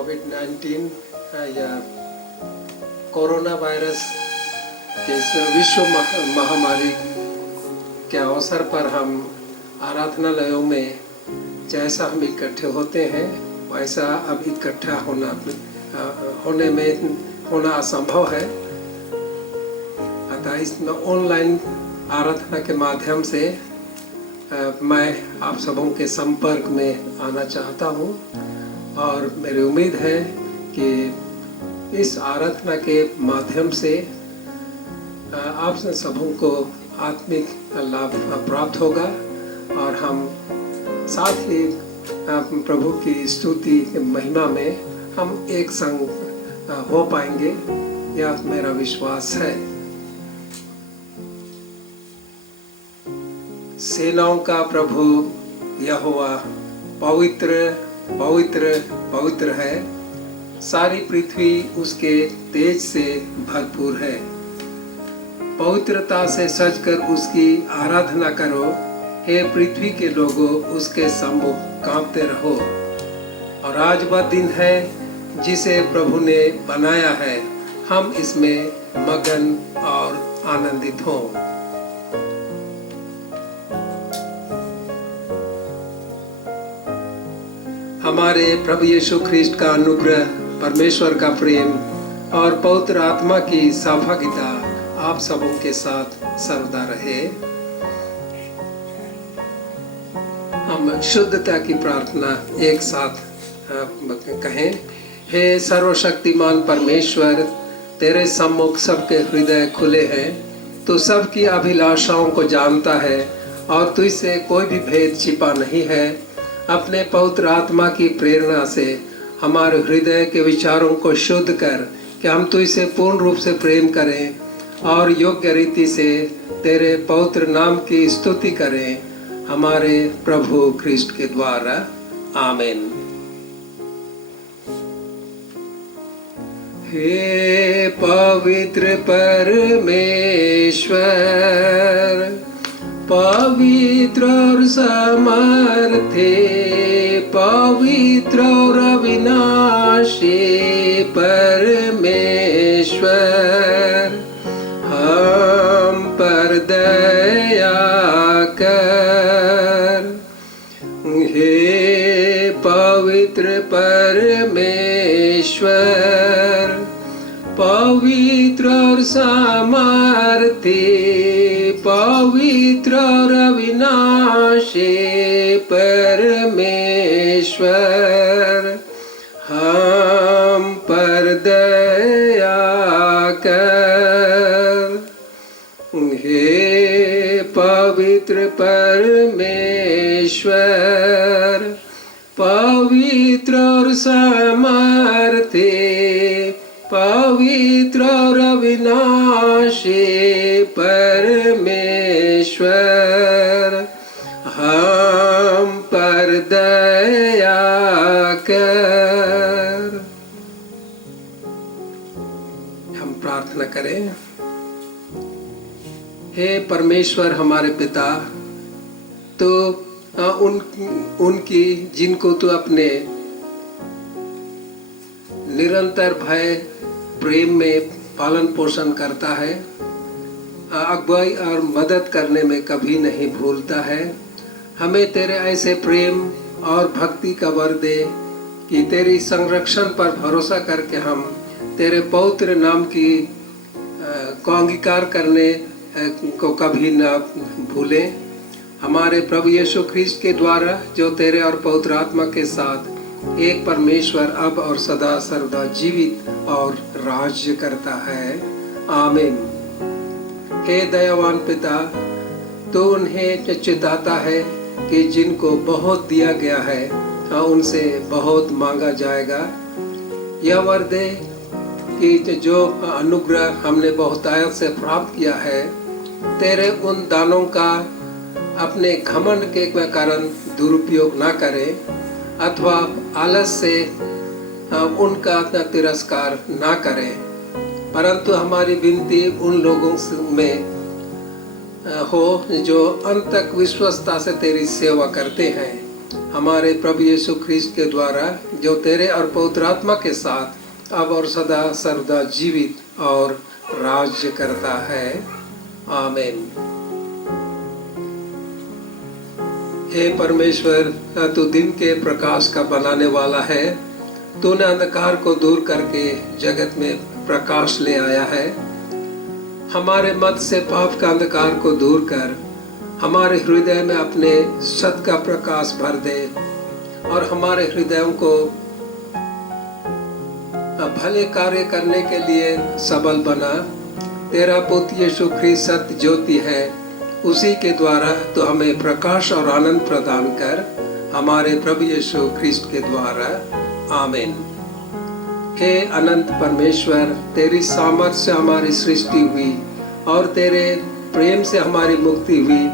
कोविड-19 या corona virus के इस विश्व महामारी के अवसर पर हम आराधनालयों में जैसा हम इकट्ठे होते हैं वैसा अब इकट्ठा होना असंभव है। अतः इसमें ऑनलाइन आराधना के माध्यम से मैं आप सबों के संपर्क में आना चाहता हूँ और मेरी उम्मीद है कि इस आराधना के माध्यम से आप सबों को आत्मिक लाभ प्राप्त होगा और हम साथ ही प्रभु की स्तुति महिमा में हम एक संग हो पाएंगे, यह मेरा विश्वास है। सेनाओं का प्रभु यहोवा पवित्र पवित्र पवित्र है, सारी पृथ्वी उसके तेज से भरपूर है। पवित्रता से सजकर उसकी आराधना करो, हे पृथ्वी के लोगों, उसके सम्मुख कांपते रहो। और आज वह दिन है जिसे प्रभु ने बनाया है, हम इसमें मगन और आनंदित हों। हमारे प्रभु यीशु ख्रिस्ट का अनुग्रह, परमेश्वर का प्रेम और पवित्र आत्मा की सहभागिता आप सबों के साथ सर्वदा रहे। हम शुद्धता की प्रार्थना एक साथ कहें। हे सर्वशक्तिमान परमेश्वर, तेरे सम्मुख सबके हृदय खुले हैं। तू सबकी अभिलाषाओं को जानता है और तुझसे कोई भी भेद छिपा नहीं है। अपने पवित्र आत्मा की प्रेरणा से हमारे हृदय के विचारों को शुद्ध कर कि हम तुझसे पूर्ण रूप से प्रेम करें और योग्य रीति से तेरे पवित्र नाम की स्तुति करें, हमारे प्रभु ख्रिस्ट के द्वारा। आमीन। हे पवित्र परमेश्वर, पवित्र और समर्थे, पवित्र और अविनाशी परमेश्वर, हम पर दया कर। हे पवित्र परमेश्वर, पवित्र और सामर्थी, पवित्र और अविनाशी परमेश्वर, हम पर दया कर। हे पवित्र परमेश्वर, पवित्र और सामर्थी, पवित्र और अविनाशी परमेश्वर, हम पर दया कर। हम प्रार्थना करें। हे परमेश्वर हमारे पिता, तो उनकी जिनको तू अपने निरंतर भय प्रेम में पालन पोषण करता है, अगुवाई और मदद करने में कभी नहीं भूलता है। हमें तेरे ऐसे प्रेम और भक्ति का वर दे कि तेरी संरक्षण पर भरोसा करके हम तेरे पवित्र नाम की को अंगीकार करने को कभी न भूलें। हमारे प्रभु यीशु ख्रिस्ट के द्वारा जो तेरे और पवित्र आत्मा के साथ एक परमेश्वर अब और सदा सर्वदा जीवित और राज्य करता है। आमीन। हे दयावान पिता, तो उन्हें चिताता है कि जिनको बहुत दिया गया है उनसे बहुत मांगा जाएगा। यह वर दे कि जो अनुग्रह हमने बहुतायत से प्राप्त किया है, तेरे उन दानों का अपने घमंड के कारण दुरुपयोग न करें अथवा आलस से उनका तिरस्कार न करें, परंतु हमारी विनती उन लोगों में हो जो अंत तक विश्वसता से तेरी सेवा करते हैं हमारे प्रभु यीशु ख्रीस्त के द्वारा, जो तेरे और पवित्र आत्मा के साथ अब और सदा सर्वदा जीवित और राज्य करता है। आमीन। हे परमेश्वर, तू दिन के प्रकाश का बनाने वाला है। तूने अंधकार को दूर करके जगत में प्रकाश ले आया है। हमारे मध्य से पाप का अंधकार को दूर कर हमारे हृदय में अपने सत्य का प्रकाश भर दे और हमारे हृदयों को भले कार्य करने के लिए सबल बना। तेरा पुत्र यीशु ख्रीस्त सत्य ज्योति है, उसी के द्वारा तो हमें प्रकाश और आनंद प्रदान कर, हमारे प्रभु यीशु ख्रीस्त के द्वारा। आमीन। हे अनंत परमेश्वर, तेरी सामर्थ से हमारी सृष्टि हुई और तेरे प्रेम से हमारी मुक्ति हुई।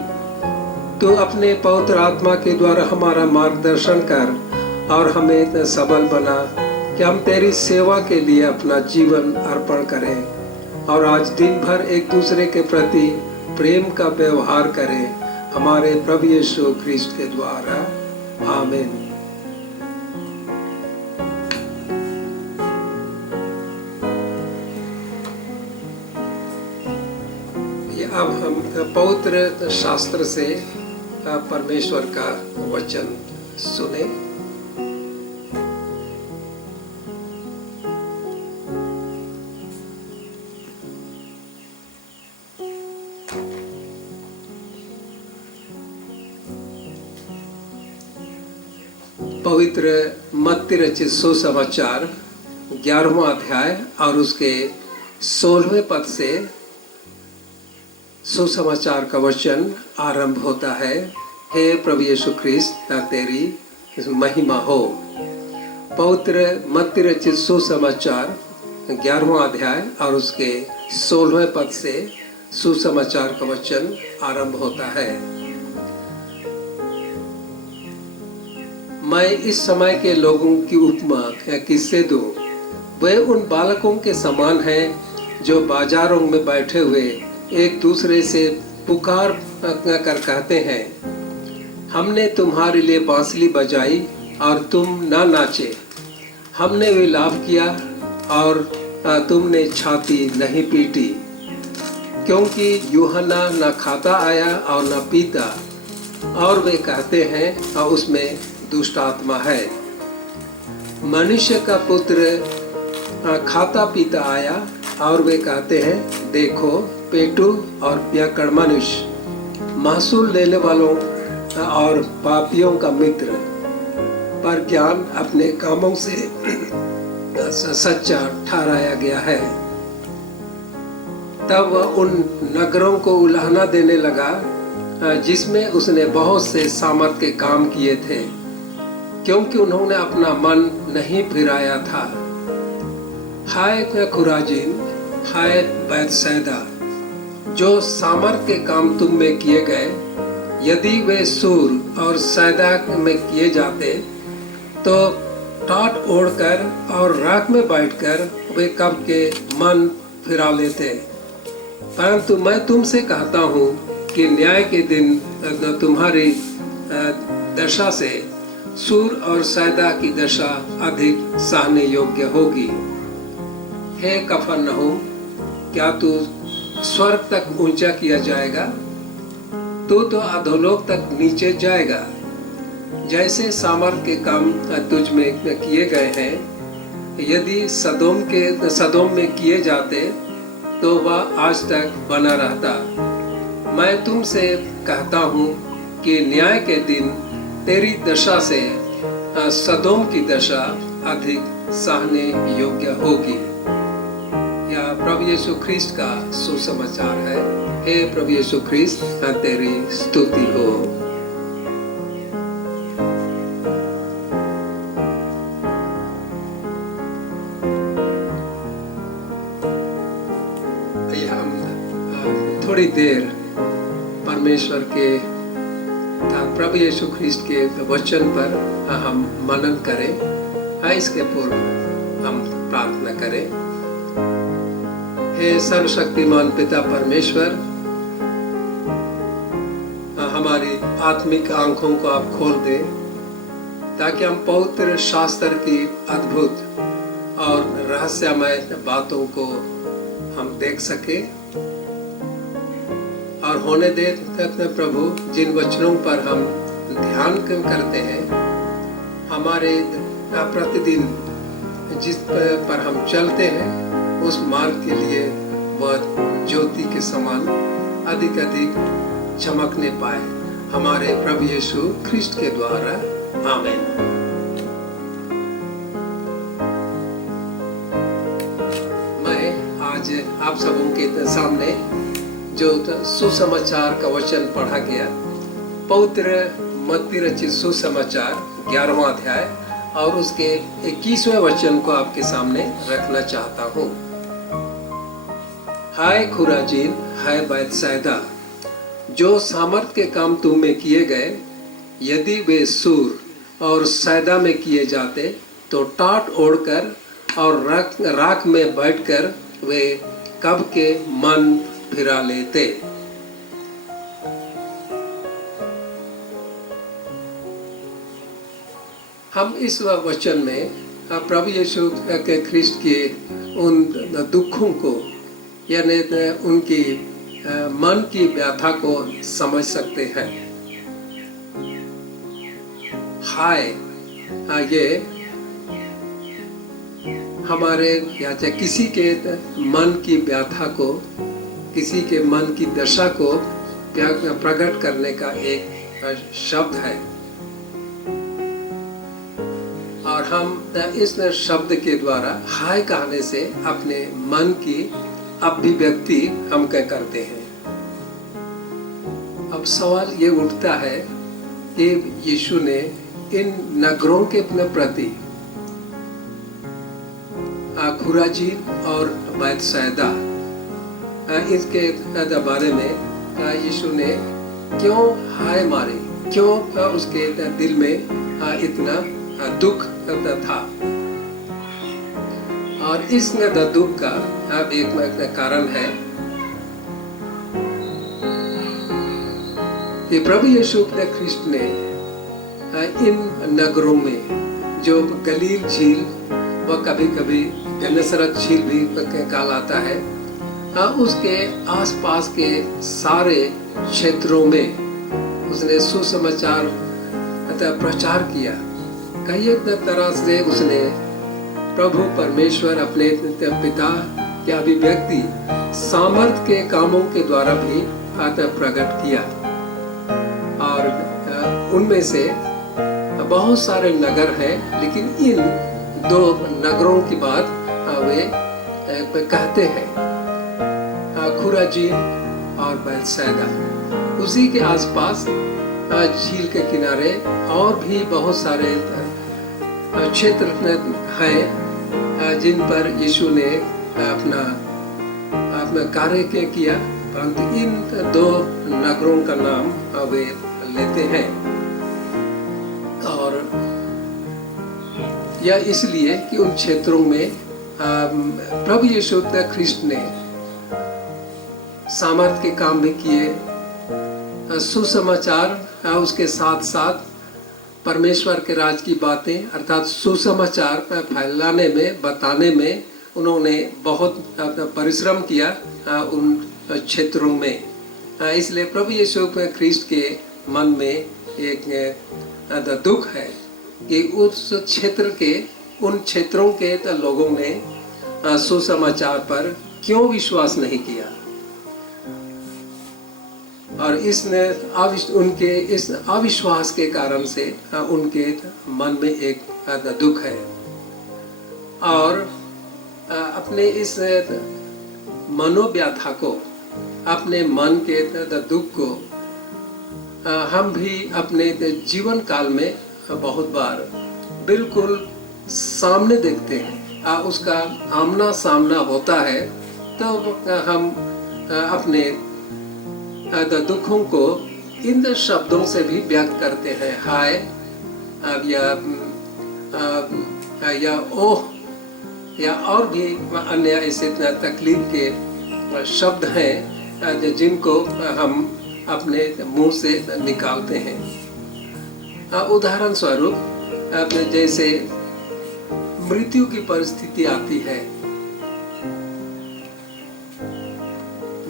तू अपने पवित्र आत्मा के द्वारा हमारा मार्गदर्शन कर और हमें सबल बना कि हम तेरी सेवा के लिए अपना जीवन अर्पण करें और आज दिन भर एक दूसरे के प्रति प्रेम का व्यवहार करें, हमारे प्रभु यीशु ख्रीस्त के द्वारा। आमीन। अब हम पवित्र शास्त्र से परमेश्वर का वचन सुने। पवित्र मत्ती रचित सुसमाचार 11वां अध्याय और उसके 16वें पद से सुसमाचार का वचन आरंभ होता है। हे प्रभु यीशु ख्रीस्त, तेरी महिमा हो। पवित्र मत्ती रचित सुसमाचार 11वां अध्याय और उसके 16वें पद से सुसमाचार का वचन आरंभ होता है। मैं इस समय के लोगों की उपमा किससे दूं? वे उन बालकों के समान हैं जो बाजारों में बैठे हुए एक दूसरे से पुकार कर कहते हैं, हमने तुम्हारे लिए बांसुरी बजाई और तुम ना नाचे, हमने विलाप किया और तुमने छाती नहीं पीटी। क्योंकि यूहन्ना न खाता आया और न पीता, और वे कहते हैं और उसमें दुष्ट आत्मा है। मनुष्य का पुत्र खाता पीता आया और वे कहते हैं, देखो पेटू और पियक्कड़ मनुष्य, महसूल लेने वालों और पापियों का मित्र। पर ज्ञान अपने कामों से सच्चा ठहराया गया है। तब वह उन नगरों को उलाहना देने लगा जिसमें उसने बहुत से सामर्थ के काम किए थे, क्योंकि उन्होंने अपना मन नहीं फिराया था। हाय खुराजीन, हाय बैतसैदा, जो सामर्थ के काम तुम में किए गए, यदि वे सूर और सैदा में किए जाते तो टाट ओढ़कर और राख में बैठकर वे कब के मन फिरा लेते। परंतु मैं तुमसे कहता हूँ कि न्याय के दिन तुम्हारी दशा से सूर और सैदा की दशा अधिक सहने योग्य होगी। हे कफरनहूम, क्या तू स्वर्ग तक ऊंचा किया जाएगा? तू तो अधोलोक तक नीचे जाएगा। जैसे सामर्थ के काम तुझ में किए गए हैं, यदि सदोम में किए जाते तो वह आज तक बना रहता। मैं तुमसे कहता हूँ कि न्याय के दिन तेरी दशा से सदोम की दशा अधिक सहने योग्य होगी। यह प्रभु यीशु ख्रीस्त का सुसमाचार है। हे प्रभु यीशु ख्रीस्त, तेरी स्तुति हो। हम थोड़ी देर परमेश्वर के प्रभु यीशु ख्रीस्त के वचन पर हम मनन करें। इसके पूर्व हम प्रार्थना करें। हे सर्वशक्तिमान पिता परमेश्वर, हमारी आत्मिक आंखों को आप खोल दे ताकि हम पवित्र शास्त्र की अद्भुत और रहस्यमय बातों को हम देख सके और होने दे प्रभु। जिन वचनों पर हम ध्यान करते हैं, हमारे प्रतिदिन जिस पर हम चलते हैं, उस मार्ग के लिए वह ज्योति के समान अधिक अधिक चमकने पाए, हमारे प्रभु यीशु ख्रिस्ट के द्वारा। आमीन। मैं आज आप सबों के सामने जो सुसमाचार का वचन पढ़ा गया, पवित्र मत्ती रचित सुसमाचार 11वां अध्याय और उसके 21वें वचन को आपके सामने रखना चाहता हूँ। हाय खुराजीन, हाय बैतसैदा, जो सामर्थ के काम तुम में किए गए, यदि वे सूर और सैदा में किए जाते तो टाट ओढ़कर और राख में बैठकर वे कब के मन फिरा लेते। हम इस वचन में प्रभु यीशु के ख्रिस्ट के उन दुखों को, यानी उनकी मन की व्यथा को समझ सकते हैं। हाय, ये हमारे या किसी के मन की व्यथा को, किसी के मन की दशा को प्रकट करने का एक शब्द है और हम इस शब्द के द्वारा हाय कहने से अपने मन की अभिव्यक्ति हम क्या करते हैं। अब सवाल ये उठता है कि यीशु ने इन नगरों के प्रति, खुराजीन और बैतसैदा, इसके बारे में यीशु ने क्यों हाय मारे, क्यों उसके दिल में इतना दुख था। और इस दुख का एक कारण है कि प्रभु यीशु ख्रिस्ट ने इन नगरों में, जो गलील झील व कभी कभी गन्नेसरत झील भी कहलाता है, उसके आसपास के सारे क्षेत्रों में उसने सुसमाचार प्रचार किया। कई तरह से उसने प्रभु परमेश्वर अपने पिता के अभिव्यक्ति सामर्थ के कामों के द्वारा भी प्रकट किया और उनमें से बहुत सारे नगर हैं, लेकिन इन दो नगरों की बात वे कहते हैं, खुराजीन और बैतसैदा। उसी के आसपास झील के किनारे और भी बहुत सारे क्षेत्र हैं जिन पर यीशु ने अपना कार्य किया, परंतु इन दो नगरों का नाम वे लेते हैं। और यह इसलिए कि उन क्षेत्रों में प्रभु यीशु ख्रिस्ट ने सामर्थ के काम भी किए, सुसमाचार, उसके साथ साथ परमेश्वर के राज की बातें अर्थात सुसमाचार फैलाने में, बताने में उन्होंने बहुत परिश्रम किया उन क्षेत्रों में। इसलिए प्रभु यीशु ख्रिस्ट के मन में एक दुख है कि उस क्षेत्र के, उन क्षेत्रों के लोगों ने सुसमाचार पर क्यों विश्वास नहीं किया। और उनके इस अविश्वास के कारण से उनके मन में एक दुख है। और अपने इस मनोव्यथा को, अपने मन के दुख को हम भी अपने जीवन काल में बहुत बार बिल्कुल सामने देखते हैं। उसका आमना सामना होता है तो हम अपने दुखों को इन शब्दों से भी व्यक्त करते हैं, हाय या ओह, या और भी अन्य ऐसे तकलीफ के शब्द हैं जिनको हम अपने मुंह से निकालते हैं। उदाहरण स्वरूप अपने जैसे मृत्यु की परिस्थिति आती है,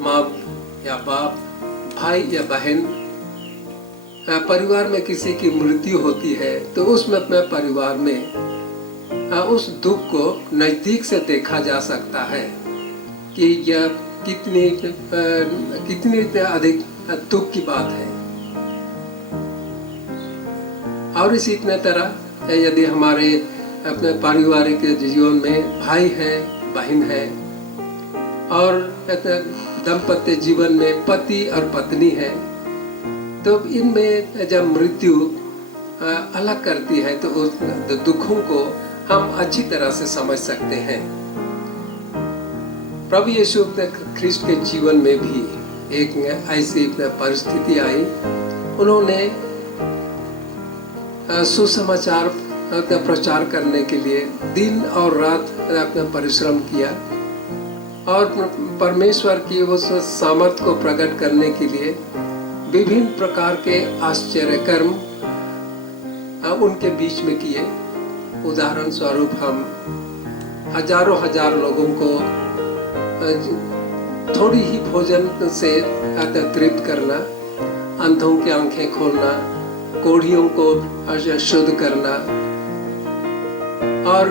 माँ या बाप, भाई या बहन, परिवार में किसी की मृत्यु होती है तो उसमें अपने परिवार में उस दुख को नजदीक से देखा जा सकता है कि यह कितनी अधिक दुख की बात है। और इसी इतने तरह यदि हमारे अपने पारिवारिक जीवन में भाई है, बहन है, और दाम्पत्य जीवन में पति और पत्नी है, तो इनमें जब मृत्यु अलग करती है तो उस दुखों को हम अच्छी तरह से समझ सकते हैं। प्रभु यीशु ख्रिस्ट के जीवन में भी एक ऐसी परिस्थिति आई। उन्होंने सुसमाचार का प्रचार करने के लिए दिन और रात अपना परिश्रम किया और परमेश्वर की उस सामर्थ को प्रकट करने के लिए विभिन्न प्रकार के आश्चर्य कर्म उनके बीच में किए। उदाहरण स्वरूप हम हजारों लोगों को थोड़ी ही भोजन से तृप्त करना, अंधों की आंखें खोलना, कोढ़ियों को शुद्ध करना, और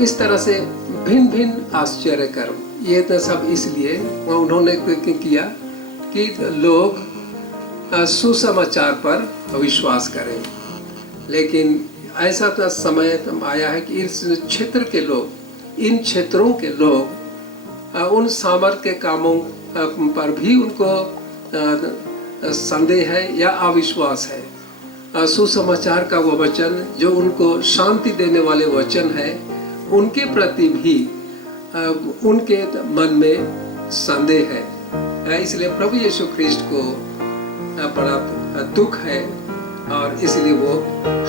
इस तरह से भिन्न भिन्न आश्चर्य कर्म। ये तो सब इसलिए उन्होंने किया कि लोग सुसमाचार पर विश्वास करें। लेकिन ऐसा तो समय आया है कि इस क्षेत्र के लोग, इन क्षेत्रों के लोग उन सामर्थ के कामों पर भी उनको संदेह है या अविश्वास है। सुसमाचार का वो वचन जो उनको शांति देने वाले वचन है, उनके प्रति भी उनके मन में संदेह है। इसलिए प्रभु यीशु ख्रिस्ट को बड़ा दुख है और इसलिए वो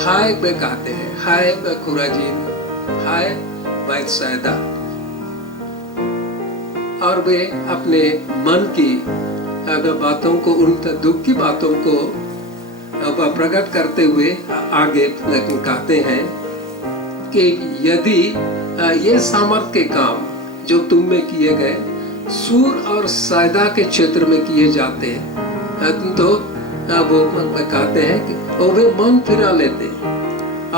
हाय में कहते हैं, हाय खुराजीन, हाय बैतसैदा। और वे अपने मन की बातों को, उन दुख की बातों को प्रकट करते हुए आगे कहते हैं कि यदि ये सामर्थ के काम जो तुम में किए गए सूर और सैदा के क्षेत्र में किए जाते तो वो कहते हैं कि वे मन फिरा लेते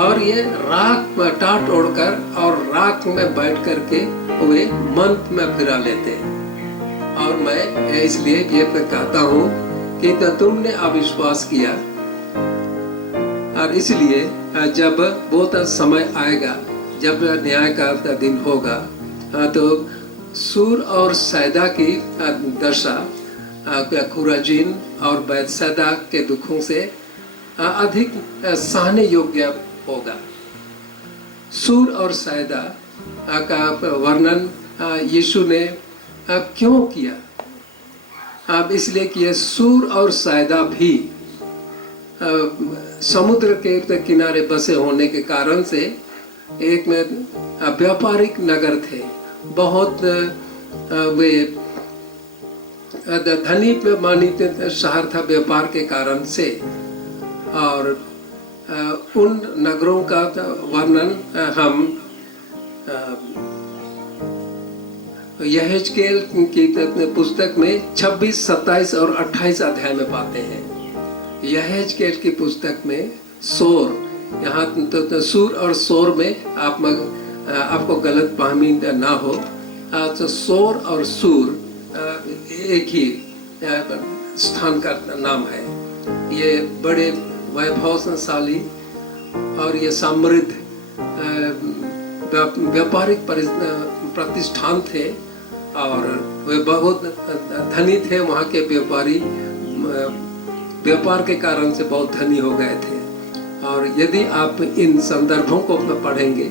और ये राख में टाट ओढ़कर और राख में बैठ करके वे मन में फिरा लेते। और मैं इसलिए ये कहता हूँ कि तुमने अविश्वास किया, और इसलिए जब बहुत समय आएगा, जब न्याय का दिन होगा, तो सूर और सैदा की दशा खुराजीन और बैतसैदा के दुखों से अधिक सहने योग्य होगा। सूर और सैदा का वर्णन यीशु ने क्यों किया? अब इसलिए कि सूर और सैदा भी समुद्र के किनारे बसे होने के कारण से एक में व्यापारिक नगर थे। बहुत वे धनी मानित शहर था व्यापार के कारण से। और उन नगरों का वर्णन हम यहेजकेल की पुस्तक में 26, 27 और 28 अध्याय में पाते हैं। यहेजकेल की पुस्तक में सोर, यहाँ तो सूर और सोर में आपको गलत फहमी ना हो, तो सोर और सूर एक ही स्थान का नाम है। ये बड़े वैभवशाली और ये समृद्ध व्यापारिक प्रतिष्ठान थे और वे बहुत धनी थे। वहाँ के व्यापारी व्यापार के कारण से बहुत धनी हो गए थे। और यदि आप इन संदर्भों को पढ़ेंगे,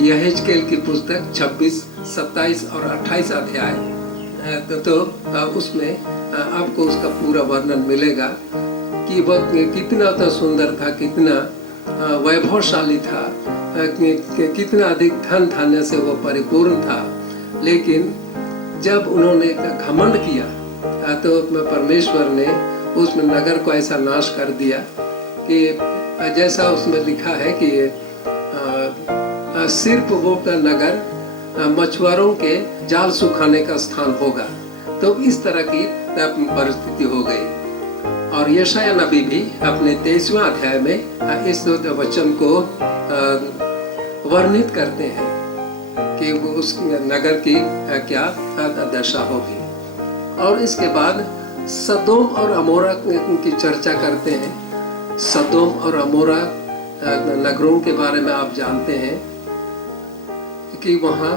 यहेजकेल की पुस्तक 26, 27 और 28 अध्याय, तो उसमें आपको उसका पूरा वर्णन मिलेगा कि वह कितना तो सुंदर था, कितना वैभवशाली था, कितना अधिक धन धान्य से वो परिपूर्ण था। लेकिन जब उन्होंने घमंड किया तो परमेश्वर ने उसमें नगर को ऐसा नाश कर दिया कि जैसा उसमें लिखा है कि सिर्फ वो नगर मछुआरों के जाल सुखाने का स्थान होगा। तो इस तरह की परिस्थिति हो गई। और यशाया नबी भी अपने 23वें अध्याय में इस वचन को वर्णित करते हैं कि वो उस नगर की क्या दशा होगी। और इसके बाद सदोम और अमोरा की चर्चा करते हैं। सदोम और अमोरा नगरों के बारे में आप जानते हैं कि वहाँ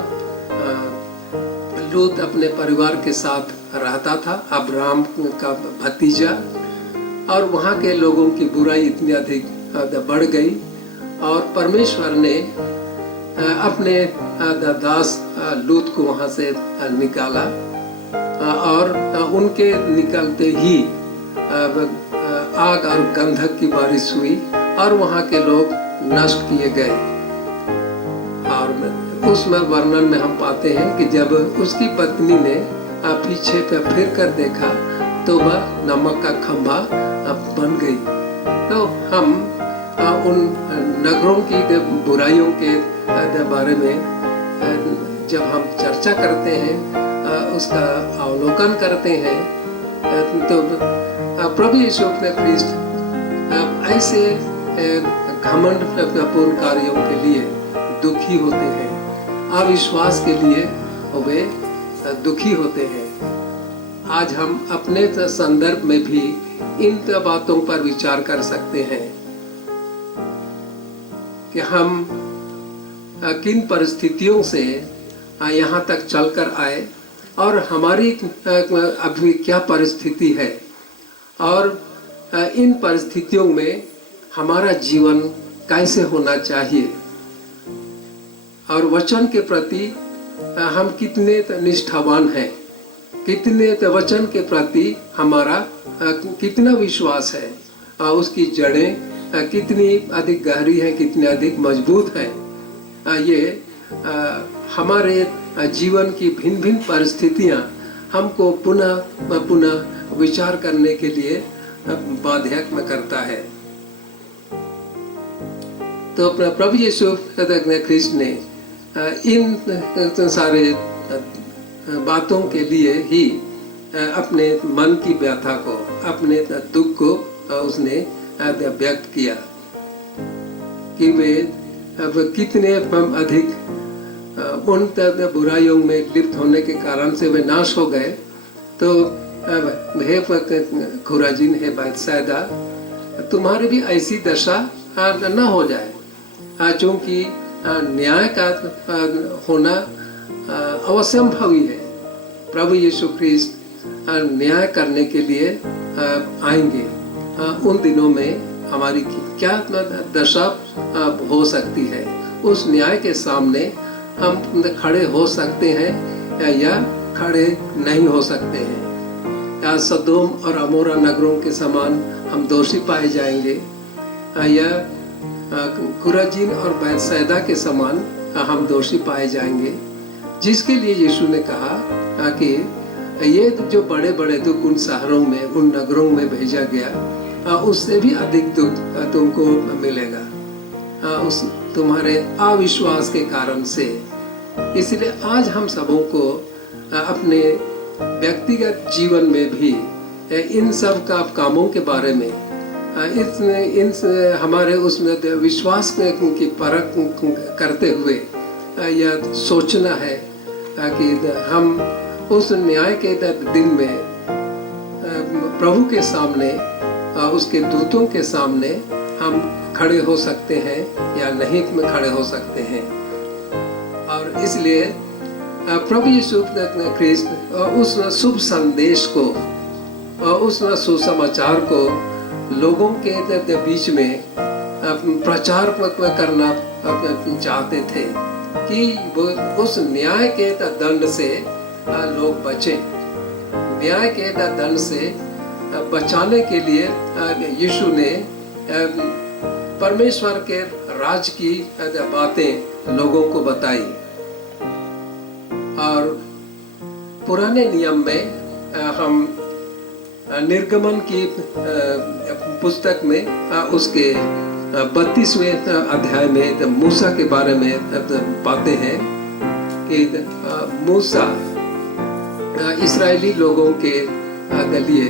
लूत अपने परिवार के साथ रहता था, अब्राहम का भतीजा। और वहाँ के लोगों की बुराई इतनी अधिक बढ़ गई और परमेश्वर ने अपने दास लूत को वहाँ से निकाला। और उनके निकलते ही आग और गंधक की बारिश हुई और वहाँ के लोग नष्ट किए गए। और उसमें वर्णन में हम पाते हैं कि जब उसकी पत्नी ने पीछे पे फिर कर देखा तो वह नमक का खंभा बन गई। तो हम उन नगरों की बुराइयों के बारे में जब हम चर्चा करते हैं, उसका अवलोकन करते हैं, तो प्रभु यीशु ख्रीष्ट ऐसे घमंडपूर्ण कार्यों के लिए दुखी होते हैं, अविश्वास के लिए वे दुखी होते हैं। आज हम अपने संदर्भ में भी इन बातों पर विचार कर सकते हैं कि हम किन परिस्थितियों से यहाँ तक चलकर आए और हमारी अभी क्या परिस्थिति है, और इन परिस्थितियों में हमारा जीवन कैसे होना चाहिए, और वचन के प्रति हम कितने निष्ठावान हैं, कितने वचन के प्रति हमारा कितना विश्वास है, उसकी जड़ें कितनी अधिक गहरी हैं, कितनी अधिक मजबूत हैं। ये हमारे जीवन की भिन्न भिन्न परिस्थितियां हमको पुनः विचार करने के लिए बाध्यक में करता है। तो प्रभु यीशु ख्रीष्ट ने इन सारे बातों के लिए ही अपने मन की व्यथा को, अपने दुख को उसने व्यक्त किया कि वे अब कितने अधिक उन बुराइयों में लिप्त होने के कारण से वे नाश हो गए। तो हे खुराजीन, हे बैतसैदा, तुम्हारी भी ऐसी दशा न हो जाए, क्योंकि न्याय का होना अवश्यंभावी है। प्रभु यीशु ख्रीष्ट न्याय करने के लिए आएंगे। उन दिनों में हमारी क्या दशा हो सकती है, उस न्याय के सामने हम खड़े हो सकते हैं या खड़े नहीं हो सकते हैं। या सदोम और अमोरा नगरों के समान हम दोषी पाए जाएंगे, या खुराजीन और बैतसैदा के समान हम दोषी पाए जाएंगे, जिसके लिए यीशु ने कहा कि ये जो बड़े बड़े दुख उन शहरों में, उन नगरों में भेजा गया, उससे भी अधिक दुख तुमको मिलेगा उस तुम्हारे अविश्वास के कारण से। इसलिए आज हम सबों को अपने व्यक्तिगत जीवन में भी इन सब का कामों के बारे में इन हमारे उसमें विश्वास की परख करते हुए यह सोचना है कि हम उस न्याय के दिन में प्रभु के सामने, उसके दूतों के सामने हम खड़े हो सकते हैं या नहीं खड़े हो सकते हैं। और इसलिए प्रभु यीशु ख्रीष्ट उस शुभ संदेश को, उस सुसमाचार को लोगों के बीच में प्रचार करना चाहते थे कि उस न्याय के दंड से लोग बचे। न्याय के दंड से बचाने के लिए यीशु ने परमेश्वर के राज की बातें लोगों को बताई। और पुराने नियम में हम निर्गमन की पुस्तक में उसके 32वें अध्याय में मूसा के बारे में पाते हैं कि मूसा इस्राएली लोगों के लिए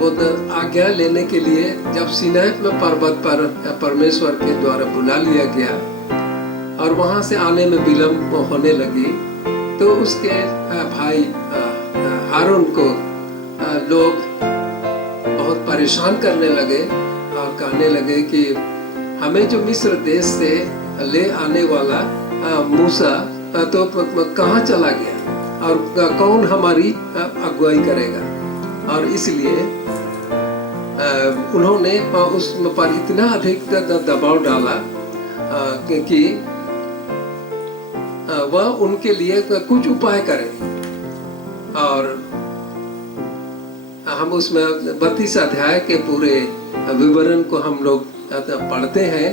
वो आज्ञा लेने के लिए जब सीनाई पर्वत पर परमेश्वर के द्वारा बुला लिया गया और वहां से आने में विलंब होने लगी, तो उसके भाई हारून को लोग बहुत परेशान करने लगे और कहने लगे कि हमें जो मिस्र देश से ले आने वाला मूसा तो कहाँ चला गया और कौन हमारी अगुवाई करेगा। और इसलिए उन्होंने उस पर इतना अधिक दबाव डाला कि वह उनके लिए कुछ उपाय करे। और हम उसमें 32 अध्याय के पूरे विवरण को हम लोग पढ़ते हैं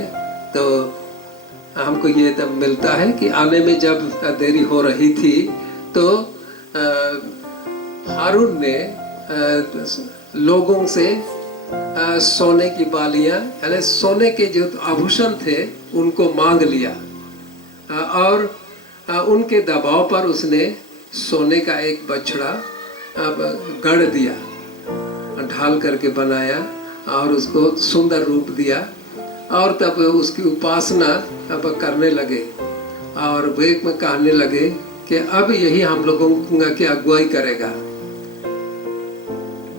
तो हमको ये मिलता है कि आने में जब देरी हो रही थी तो हारून ने लोगों से सोने की बालियां यानी सोने के जो आभूषण थे उनको मांग लिया और उनके दबाव पर उसने सोने का एक बछड़ा गढ़ दिया, ढाल करके बनाया और उसको सुंदर रूप दिया और तब उसकी उपासना अब करने लगे। और वे कहने लगे कि अब यही हम लोगों की अगुवाई करेगा।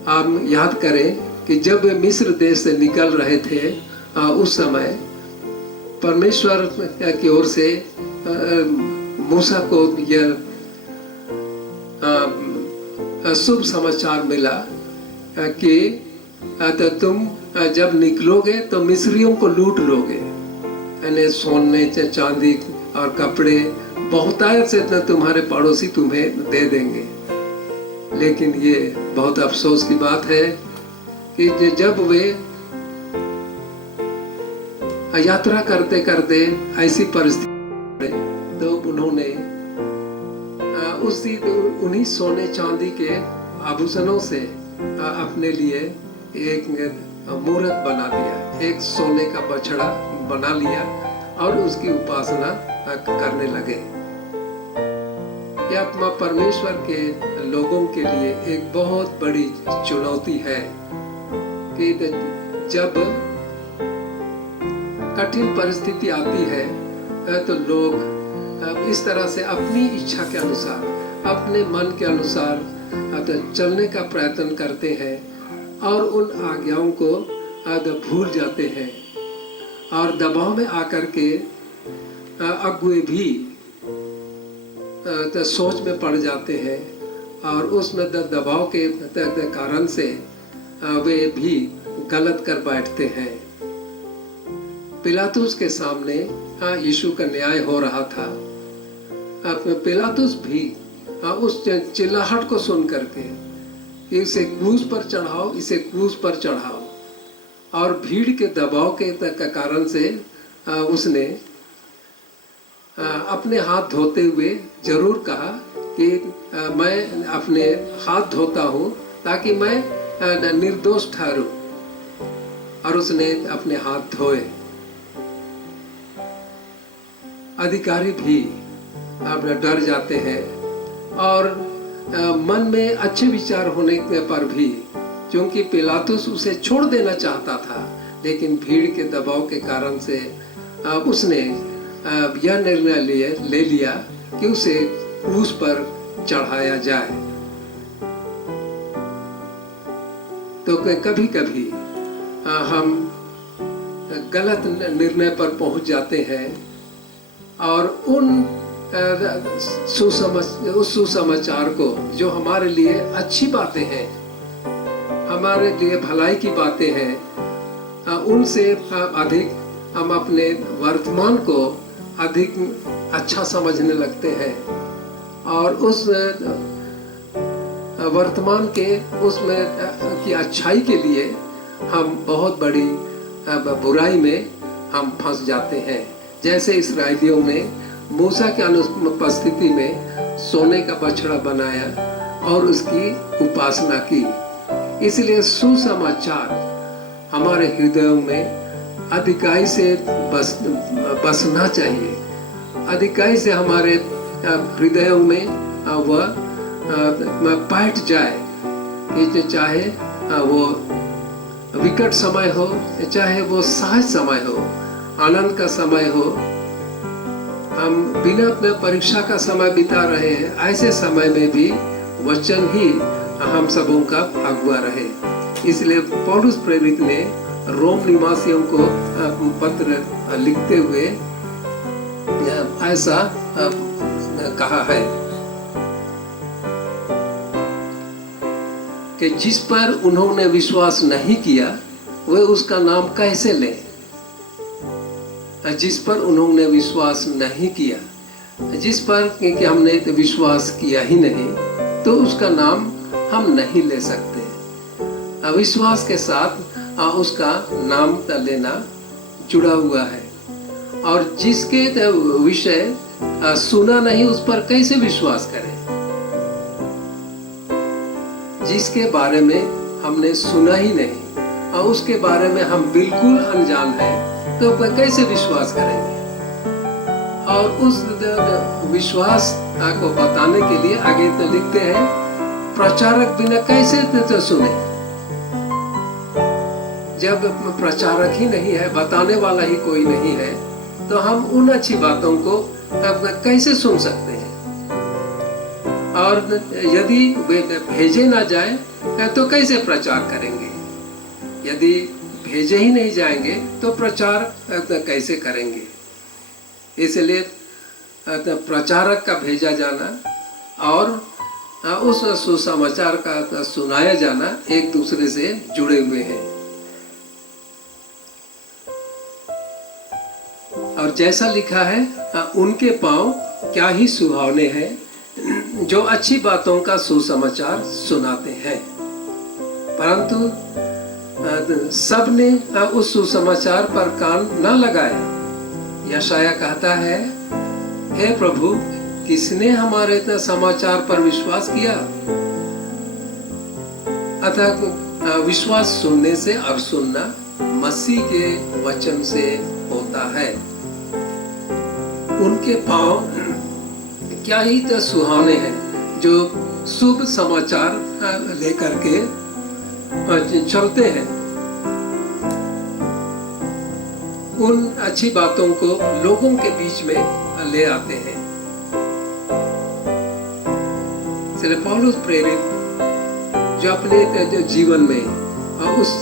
हम याद करें कि जब वे मिस्र देश से निकल रहे थे उस समय परमेश्वर की ओर से मूसा को यह शुभ समाचार मिला कि तो तुम जब निकलोगे तो मिस्रियों को लूट लोगे, यानी सोने चांदी और कपड़े बहुतायत से तुम्हारे पड़ोसी तुम्हें दे देंगे। लेकिन ये बहुत अफसोस की बात है कि जब वे यात्रा करते करते ऐसी परिस्थिति तो उन्होंने उन्हीं सोने चांदी के आभूषणों से अपने लिए एक मूर्त बना दिया, एक सोने का बछड़ा बना लिया और उसकी उपासना करने लगे। यह परमेश्वर के लोगों के लिए एक बहुत बड़ी चुनौती है कि जब कठिन परिस्थिति आती है तो लोग इस तरह से अपनी इच्छा के अनुसार, अपने मन के अनुसार चलने का प्रयत्न करते हैं और उन आज्ञाओं को भूल जाते हैं और दबाव में आकर के अगुए भी सोच में पड़ जाते हैं और उसमें दबाव के कारण से वे भी गलत कर बैठते हैं। पिलातुस के सामने यीशु का न्याय हो रहा था। पिलातुस भी उस चिल्लाहट को सुन करके इसे क्रूस पर चढ़ाओ, इसे क्रूस पर चढ़ाओ, और भीड़ के दबाव के कारण से उसने अपने हाथ धोते हुए जरूर कहा कि मैं अपने हाथ धोता हूँ ताकि मैं निर्दोष ठहरूं, और उसने अपने हाथ धोए। अधिकारी भी डर जाते हैं और मन में अच्छे विचार होने पर भी, क्योंकि पिलातुस उसे छोड़ देना चाहता था, लेकिन भीड़ के दबाव के कारण से उसने यह निर्णय ले लिया कि उसे क्रूस पर चढ़ाया जाए। तो कभी कभी हम गलत निर्णय पर पहुंच जाते हैं और उन सुसमाचार को, जो हमारे लिए अच्छी बातें हैं, हमारे लिए भलाई की बातें हैं, उनसे अधिक हम अपने वर्तमान को अधिक अच्छा समझने लगते हैं और उस वर्तमान के उसमें की अच्छाई के लिए हम बहुत बड़ी बुराई में हम फंस जाते हैं। जैसे इस्राएलियों ने मूसा के अनुपस्थिति में सोने का बछड़ा बनाया और उसकी उपासना की। इसलिए सुसमाचार हमारे हृदयों में अधिकाई से बसना चाहिए। अधिकाई से हमारे हृदयों में वह बैठ जाए कि चाहे वो विकट समय हो, चाहे वो सहज समय हो, आनंद का समय हो, हम बिना अपने परीक्षा का समय बिता रहे हैं, ऐसे समय में भी वचन ही हम सबों का अगुआ रहे। इसलिए पौलुस प्रेरित ने रोम निवासियों को पत्र लिखते हुए ऐसा कहा है कि जिस पर उन्होंने विश्वास नहीं किया वे उसका नाम कैसे लें। जिस पर उन्होंने विश्वास नहीं किया, जिस पर कि हमने विश्वास किया ही नहीं, तो उसका नाम हम नहीं ले सकते। अविश्वास के साथ उसका नाम लेना जुड़ा हुआ है। और जिसके विषय सुना नहीं उस पर कैसे विश्वास करें। जिसके बारे में हमने सुना ही नहीं और उसके बारे में हम बिल्कुल अनजान हैं, तो कैसे विश्वास करेंगे। और उस विश्वास को बताने के लिए आगे तो लिखते हैं, प्रचारक बिना कैसे तो सुने। जब प्रचारक ही नहीं है, बताने वाला ही कोई नहीं है, तो हम उन अच्छी बातों को कैसे सुन सकते हैं। और यदि वे भेजे ना जाए तो कैसे प्रचार करेंगे। यदि भेजे ही नहीं जाएंगे तो प्रचार कैसे करेंगे। इसलिए प्रचारक का भेजा जाना और उस सुसमाचार का सुनाया जाना एक दूसरे से जुड़े हुए हैं। और जैसा लिखा है, उनके पांव क्या ही सुहावने हैं जो अच्छी बातों का सुसमाचार सुनाते हैं। परंतु सबने उस सुसमाचार पर कान न लगाया। यशाया कहता है, हे प्रभु, किसने हमारे समाचार पर विश्वास किया। अतः विश्वास सुनने से और सुनना मसीह के वचन से होता है। उनके पांव क्या ही तो सुहावने हैं जो शुभ समाचार लेकर के चलते हैं। उन अच्छी बातों को लोगों के बीच में ले आते हैं। इसलिए पौलुस प्रेरित जो अपने जीवन में उस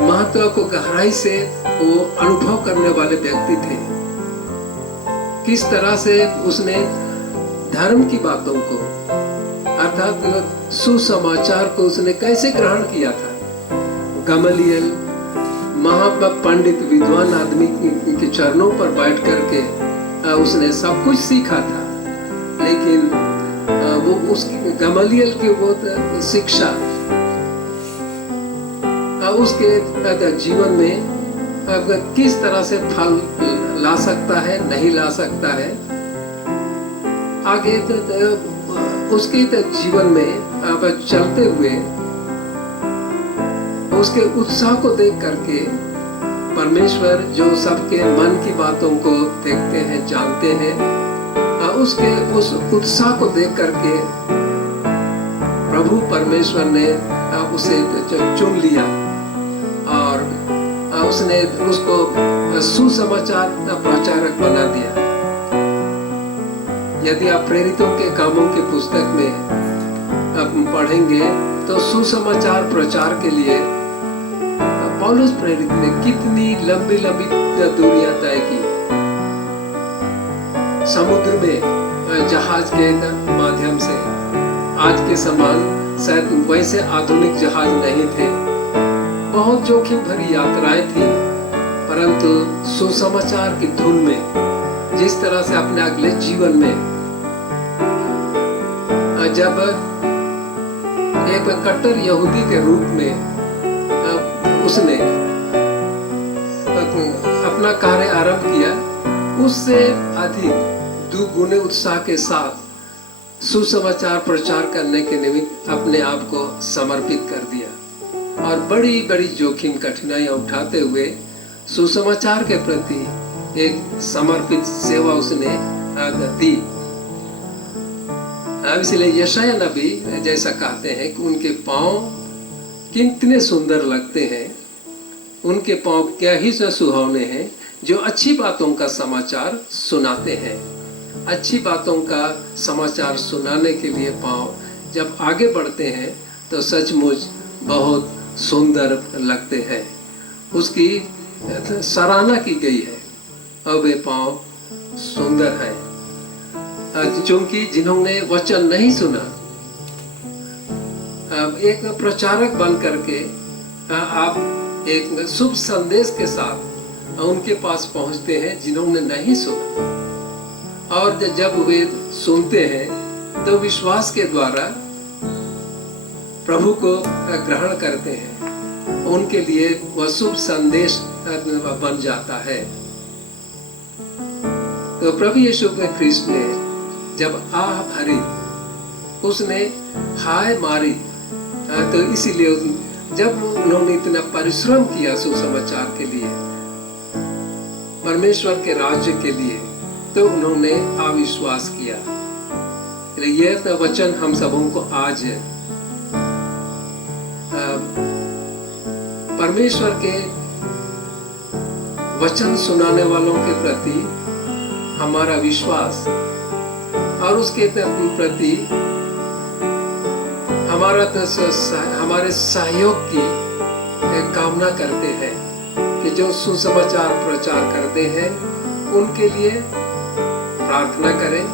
महत्व को गहराई से वो अनुभव करने वाले व्यक्ति थे। किस तरह से उसने धर्म की बातों को अर्थात सुसमाचार को उसने कैसे ग्रहण किया था। गमलियल महापंडित विद्वान आदमी के चरणों पर बैठ करके उसने सब कुछ सीखा था। लेकिन वो उस गमलियल की वो शिक्षा उसके जीवन में किस तरह से फल ला सकता है, नहीं ला सकता है। आगे उसके जीवन में चलते हुए उसके उत्साह को देख करके परमेश्वर जो सबके मन की बातों को देखते हैं, जानते हैं, उसके उस उत्साह को देख करके प्रभु परमेश्वर ने उसे चुन लिया और उसने उसको सुसमाचार प्रचारक बना दिया। यदि आप प्रेरितों के कामों की पुस्तक में आप पढ़ेंगे तो सुसमाचार प्रचार के लिए पौलुस प्रेरित ने कितनी लंबी लंबी दूरियां तय की। समुद्र में जहाज के माध्यम से, आज के समान शायद वैसे आधुनिक जहाज नहीं थे, बहुत जोखिम भरी यात्राएं थी, परंतु सुसमाचार की धुन में जिस तरह से अपने अगले जीवन में जब एक कट्टर यहूदी के रूप में उसने अपना कार्य आरंभ किया, उससे अधिक दुगुने उत्साह के साथ सुसमाचार प्रचार करने के निमित्त अपने आप को समर्पित कर दिया। और बड़ी बड़ी जोखिम कठिनाइयां उठाते हुए सुसमाचार के प्रति एक समर्पित सेवा उसने दी। इसलिए यशाया नबी जैसा कहते हैं कि उनके पांव कितने सुंदर लगते हैं, उनके पांव क्या ही सुहावने हैं जो अच्छी बातों का समाचार सुनाते हैं। अच्छी बातों का समाचार सुनाने के लिए पांव जब आगे बढ़ते हैं तो सचमुच बहुत सुंदर लगते हैं। उसकी सराहना की गई है और वे पांव सुंदर हैं। क्योंकि जिन्होंने वचन नहीं सुना, एक प्रचारक बन करके आप एक शुभ संदेश के साथ उनके पास पहुंचते हैं जिन्होंने नहीं सुना, और जब वे सुनते हैं तो विश्वास के द्वारा प्रभु को ग्रहण करते हैं, उनके लिए वह शुभ संदेश बन जाता है। तो प्रभु यीशु ख्रिस्ट ने जब आह भरी, उसने हाय मारी, तो इसीलिए जब उन्होंने इतना परिश्रम किया सुसमाचार के लिए, परमेश्वर के राज्य के लिए, तो उन्होंने अविश्वास किया। यह वचन हम सबों को आज परमेश्वर के वचन सुनाने वालों के प्रति हमारा विश्वास और उसके प्रति हमारे सहयोग की कामना करते हैं कि जो सुसमाचार प्रचार करते हैं उनके लिए प्रार्थना करें,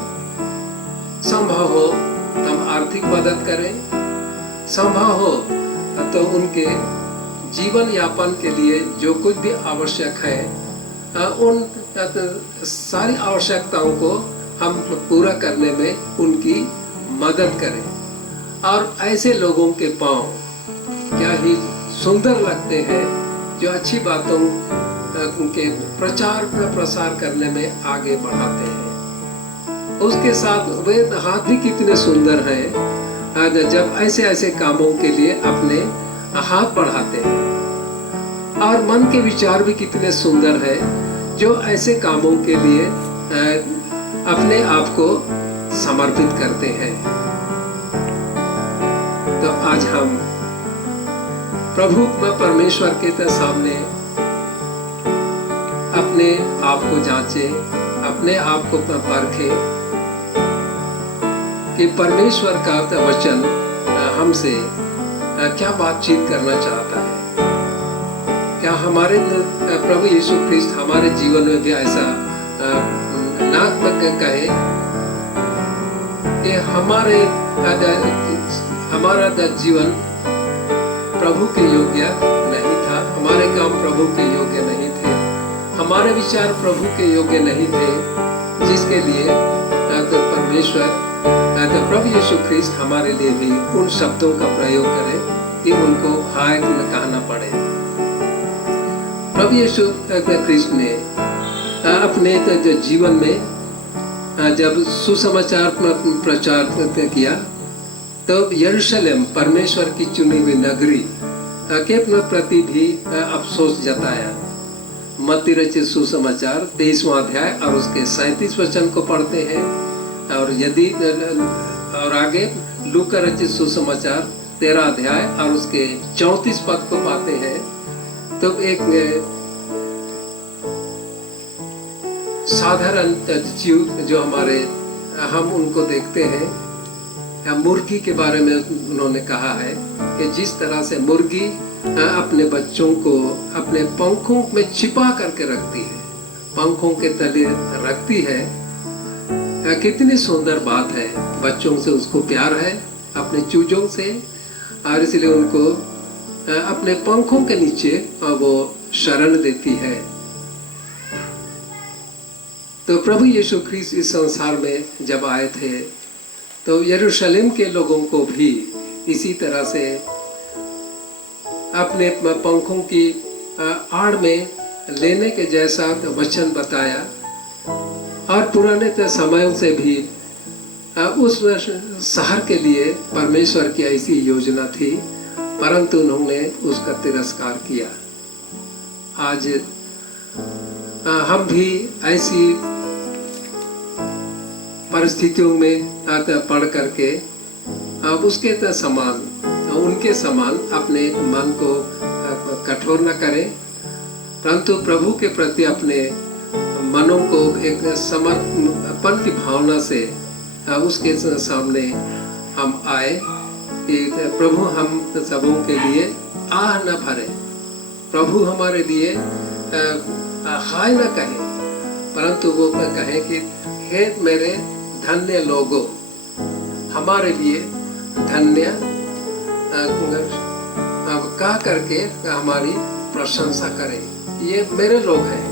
संभव हो तो हम आर्थिक मदद करें, संभव हो तो उनके जीवन यापन के लिए जो कुछ भी आवश्यक है उन सारी आवश्यकताओं को हम पूरा करने में उनकी मदद करें। और ऐसे लोगों के पांव क्या ही सुंदर लगते हैं जो अच्छी बातों के प्रचार प्रसार करने में आगे बढ़ाते हैं। उसके साथ वे हाथ भी कितने सुंदर हैं जब ऐसे ऐसे कामों के लिए अपने हाथ बढ़ाते हैं, और मन के विचार भी कितने सुंदर है जो ऐसे कामों के लिए अपने आप को समर्पित करते हैं। तो आज हम प्रभु परमेश्वर के सामने अपने आप को जांचें, अपने आप को परखें कि परमेश्वर का वचन हमसे क्या बातचीत करना चाहता है। क्या हमारे प्रभु यीशु ख्रिस्ट हमारे जीवन में भी ऐसा ना कहे कि हमारा जीवन प्रभु के योग्य नहीं था, हमारे काम प्रभु के योग्य नहीं थे, हमारे विचार प्रभु के योग्य नहीं थे, जिसके लिए परमेश्वर प्रभु यीशु ख्रिस्ट हमारे लिए भी उन शब्दों का प्रयोग करे कि उनको हाय कहना पड़े। प्रभु यीशु ख्रिस्ट ने अपने जीवन में जब सुसमाचार प्रचार किया तो यरूशलेम परमेश्वर की चुनी हुई नगरी के प्रति भी अफसोस जताया। मत्ती रचित सुसमाचार 23वां अध्याय और उसके 37 वचन को पढ़ते हैं, और यदि और आगे लूका रचित सुसमाचार 13 अध्याय और उसके 34 पद को पाते हैं, तो एक साधारण जीव जो हम उनको देखते हैं, मुर्गी के बारे में उन्होंने कहा है कि जिस तरह से मुर्गी अपने बच्चों को अपने पंखों में छिपा करके रखती है, पंखों के तले रखती है, कितनी सुंदर बात है। बच्चों से उसको प्यार है, अपने चूजों से, और इसलिए उनको अपने पंखों के नीचे वो शरण देती है। तो प्रभु यीशु ख्रिस्त इस संसार में जब आए थे तो यरूशलेम के लोगों को भी इसी तरह से अपने पंखों की आड़ में लेने के जैसा वचन बताया, और पुराने समयों से भी उस शहर के लिए परमेश्वर की ऐसी योजना थी, परंतु उन्होंने उसका तिरस्कार किया। आज हम भी ऐसी परिस्थितियों में पढ़ करके उसके समान, उनके समान अपने मन को कठोर न करें, परंतु प्रभु के प्रति अपने मनों को एक समर्पण की भावना से उसके सामने हम आए कि प्रभु हम सबों के लिए आह न भरे, प्रभु हमारे लिए हाय न कहे, परंतु वो कहे कि हे मेरे धन्य लोगों, हमारे लिए धन्य कह करके हमारी प्रशंसा करें। ये मेरे लोग हैं,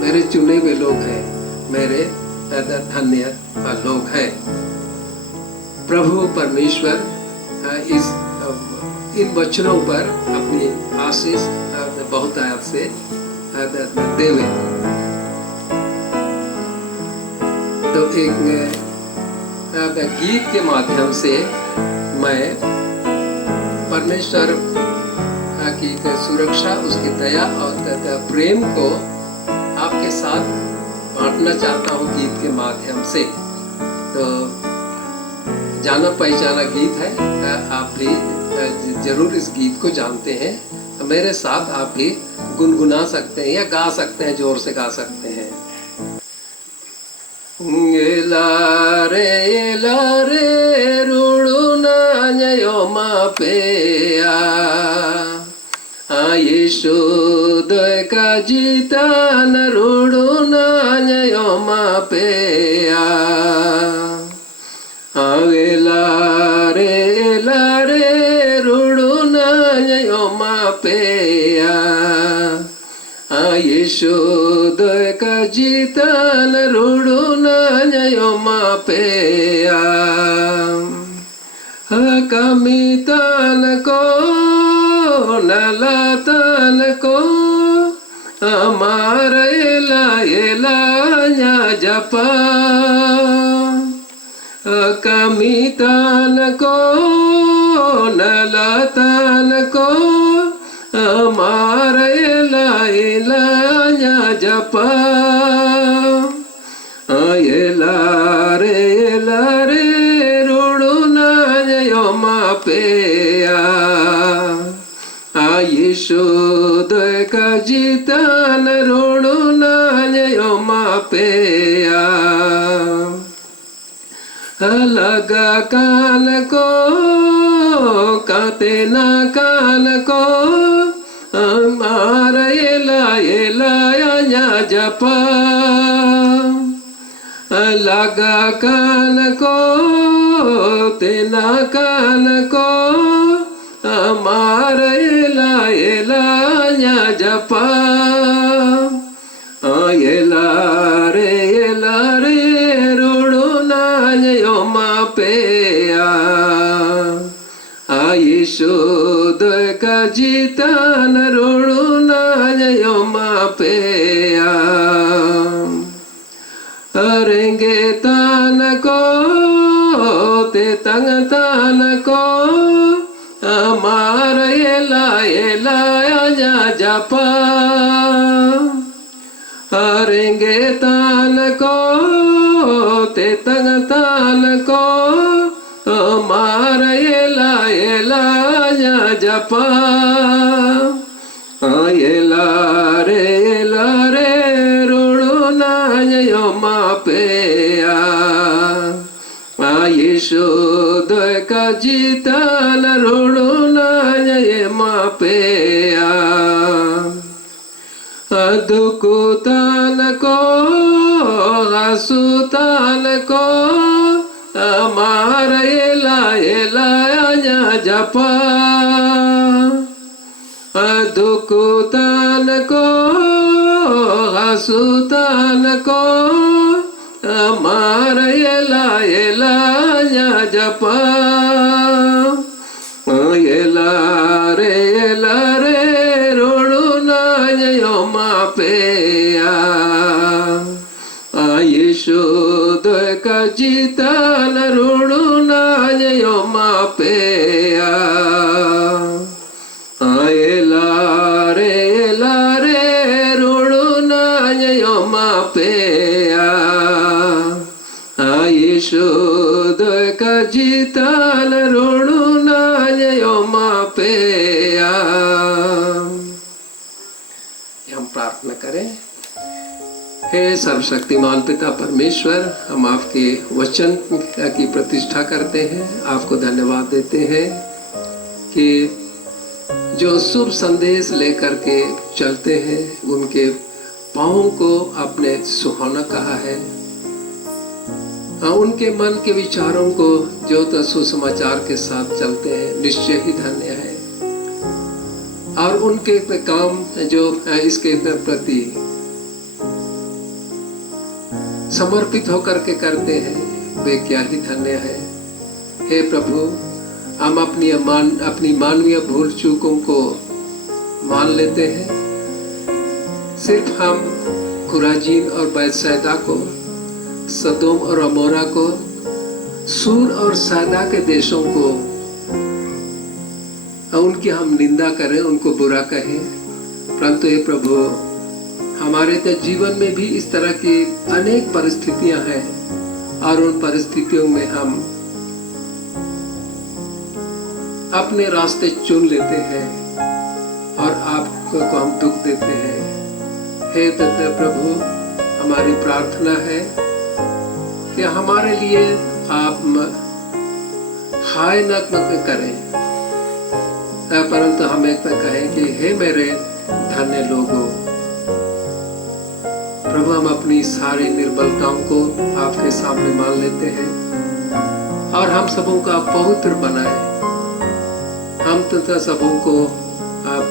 मेरे चुने हुए लोग हैं, मेरे धन्य लोग हैं। प्रभु परमेश्वर इन वचनों पर अपनी आशीष बहुतायत से देवे। तो एक गीत के माध्यम से मैं परमेश्वर की सुरक्षा, उसकी दया और प्रेम को आपके साथ बांटना चाहता हूँ गीत के माध्यम से। तो जाना पहचाना गीत है, आप भी जरूर इस गीत को जानते हैं। मेरे साथ आप भी गुनगुना सकते हैं या गा सकते हैं, जोर से गा सकते हैं। एलारे रुड़ुना न्यायोमा पेया यीशु दोय का जीतान रुड़ुना न्यायोमा पेया एलारे रुड़ुना न्यायोमा पेया यीशु दोय का जीतान रुड़ुना न्यायोमा पेया कमितान को नलातान को अमार एला न्या जपा कमितान को नलातान को अमार एला न्या जपा एला रे रुड़ुना न्यायोमा पेया यीशु दोय का जीतान रुड़ुना न्यायोमा पेया लगा कान को काते ना कान को अमार एला न्या जपा लगा कान को तेना कान को अमार एला न्या जपा एला रे रुड़ुना न्यायोमा पेया यीशु दोय का जीतान रुड़ुना न्यायोमा पेया रेंगे तान को ते तंग तान को अमार एला न्या जपा रेंगे तान को ते तंग तान को अमार एला न्या जपा एला रे रुड़ुना न्यायोमा पेया यीशु दोय का जीतान रुड़ुना न्यायोमा पेया दुकुतान को हसुतान को अमार एला न्या जपा दुकुतान को हसुतान को अमार एला न्या जपा एला रे रुड़ुना न्यायोमा पेया यीशु दोय का जीतान रुड़ुना न्यायोमा पेया Ishodaka jitala ronuna yoma peya। हम प्रार्थना करें। हे सर्वशक्तिमान पिता परमेश्वर, हम आपके वचन की प्रतिष्ठा करते हैं, आपको धन्यवाद देते हैं कि जो शुभ संदेश लेकर के चलते हैं उनके पाँव को आपने सुहाना कहा है। उनके मन के विचारों को जो तो सुसमाचार के साथ चलते हैं निश्चय ही धन्य है, और उनके काम जो इसके प्रति समर्पित होकर के करते हैं वे क्या ही धन्य है। हे प्रभु, हम अपनी मानवीय भूल चूकों को मान लेते हैं। सिर्फ हम खुराजीन और बैतसैदा को, सदोम और अमोरा को, सूर और सैदा के देशों को उनकी हम निंदा करें, उनको बुरा कहें, परंतु हे प्रभु, हमारे तो जीवन में भी इस तरह की अनेक परिस्थितियां हैं और उन परिस्थितियों में हम अपने रास्ते चुन लेते हैं और आपको हम दुख देते हैं। हे प्रभु, हमारी प्रार्थना है कि हमारे लिए आप हाय न करें, परंतु हम एक कहें कि हे मेरे धन्य लोगों। प्रभु, हम अपनी सारी निर्बलताओं को आपके सामने मान लेते हैं और हम सबों को आप पवित्र बनाए। हम तथा सबों को आप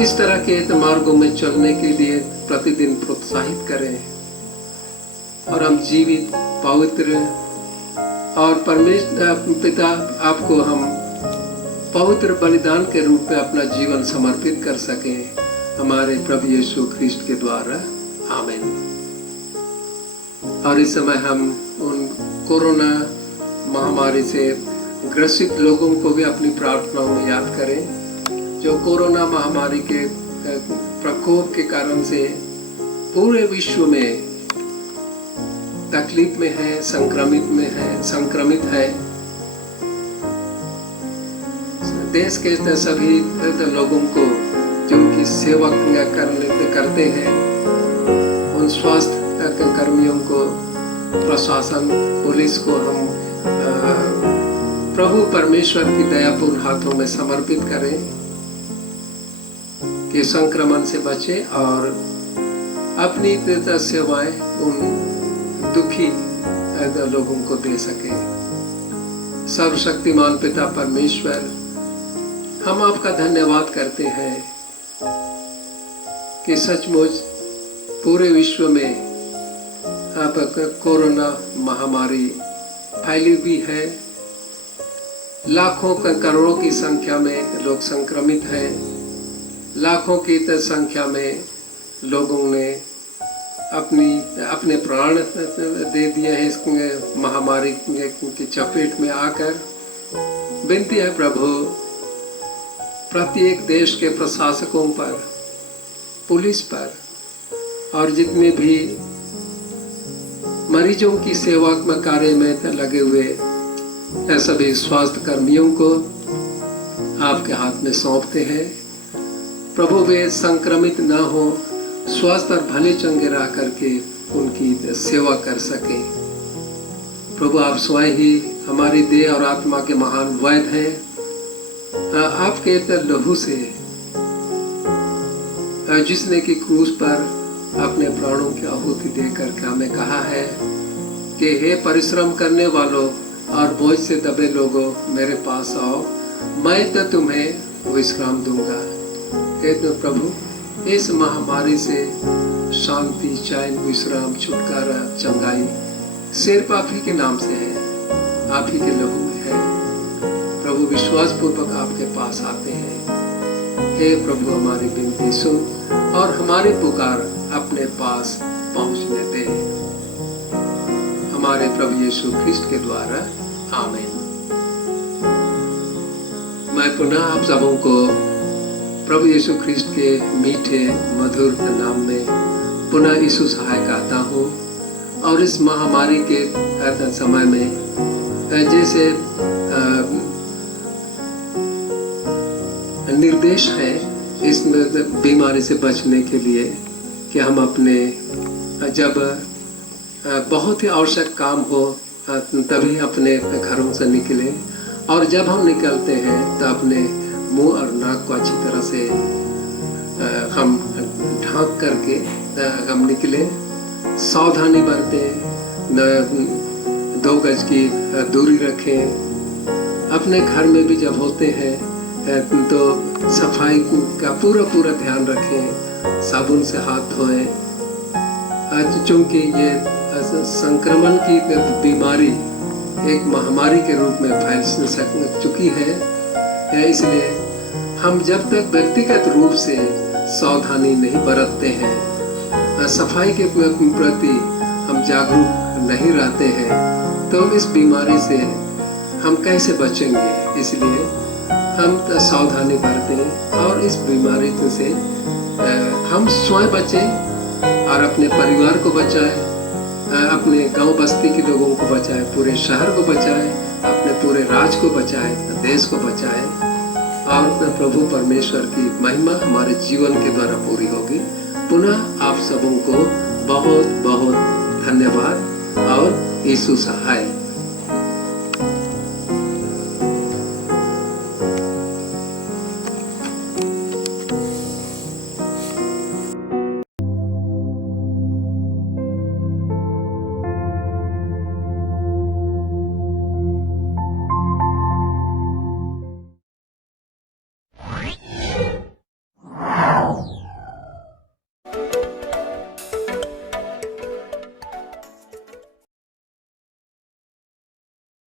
इस तरह के मार्गों में चलने के लिए प्रतिदिन प्रोत्साहित करें और हम जीवित, पवित्र और परमेश्वर पिता आपको हम पवित्र बलिदान के रूप में अपना जीवन समर्पित कर सकें, हमारे प्रभु यीशु ख्रिस्ट के द्वारा। आमीन। और इस समय हम उन कोरोना महामारी से ग्रसित लोगों को भी अपनी प्रार्थनाओं में याद करें, जो कोरोना महामारी के प्रकोप के कारण से पूरे विश्व में तकलीफ में है, संक्रमित है। देश के सभी लोगों को जो उनकी सेवा करते हैं, उन स्वास्थ्य कर्मियों को, प्रशासन, पुलिस को हम प्रभु परमेश्वर की दयापूर्ण हाथों में समर्पित करें कि संक्रमण से बचे और अपनी सेवाएं उन दुखी लोगों को दे सके। सर्वशक्तिमान पिता परमेश्वर, हम आपका धन्यवाद करते हैं कि सचमुच पूरे विश्व में आप कोरोना महामारी फैली हुई है। लाखों करोड़ों की संख्या में लोग संक्रमित हैं। लाखों की संख्या में लोगों ने अपने प्राण दे दिए हैं इस महामारी की चपेट में आकर। विनती है प्रभु, प्रत्येक देश के प्रशासकों पर, पुलिस पर और जितने भी मरीजों की सेवा में कार्य में लगे हुए सभी स्वास्थ्य कर्मियों को आपके हाथ में सौंपते हैं। प्रभु, वे संक्रमित न हो, स्वस्थ और भले चंगे रह करके उनकी सेवा कर सके। प्रभु, आप स्वयं ही हमारी देह और आत्मा के महान वैद्य हैं। आपके लहू से, जिसने की क्रूस पर अपने प्राणों की आहुति देकर के हमें कहा है कि हे परिश्रम करने वालों और बोझ से दबे लोगों, मेरे पास आओ, मैं तो तुम्हें विश्राम दूंगा। हे प्रभु, इस महामारी से शांति, चैन, विश्राम, छुटकारा, चंगाई सिर्फ आप ही के नाम से है, आप ही के लहू में है। प्रभु, विश्वास पूर्वक आपके पास आते हैं। हे प्रभु, हमारी विनती सुन और हमारे पुकार अपने पास पहुंचने दे, हमारे प्रभु यीशु ख्रिस्ट के द्वारा। आमीन। मैं पुनः आप सबों को प्रभु यीशु ख्रिस्ट के मीठे मधुर नाम में पुनः यीशु सहाय कहता हूँ। और इस महामारी के समय में जैसे निर्देश है इस बीमारी से बचने के लिए कि हम अपने जब बहुत ही आवश्यक काम हो तभी अपने घरों से निकले, और जब हम निकलते हैं तो अपने मुंह और नाक को अच्छी तरह से हम ढक करके हम निकले, सावधानी बरतें, 2 गज की दूरी रखें। अपने घर में भी जब होते हैं तो सफाई का पूरा ध्यान रखें, साबुन से हाथ धोएं। चूँकि ये संक्रमण की बीमारी एक महामारी के रूप में फैल चुकी है, इसलिए हम जब तक व्यक्तिगत रूप से सावधानी नहीं बरतते हैं, सफाई के प्रति हम जागरूक नहीं रहते हैं, तो इस बीमारी से हम कैसे बचेंगे। इसलिए हम सावधानी बरतें और इस बीमारी से हम स्वयं बचें और अपने परिवार को बचाएं, अपने गांव बस्ती के लोगों को बचाएं, पूरे शहर को बचाएं, अपने पूरे राज्य को बचाएं, देश को बचाएं, और प्रभु परमेश्वर की महिमा हमारे जीवन के द्वारा पूरी होगी। पुनः आप सबों को बहुत बहुत धन्यवाद और यीशु सहाय।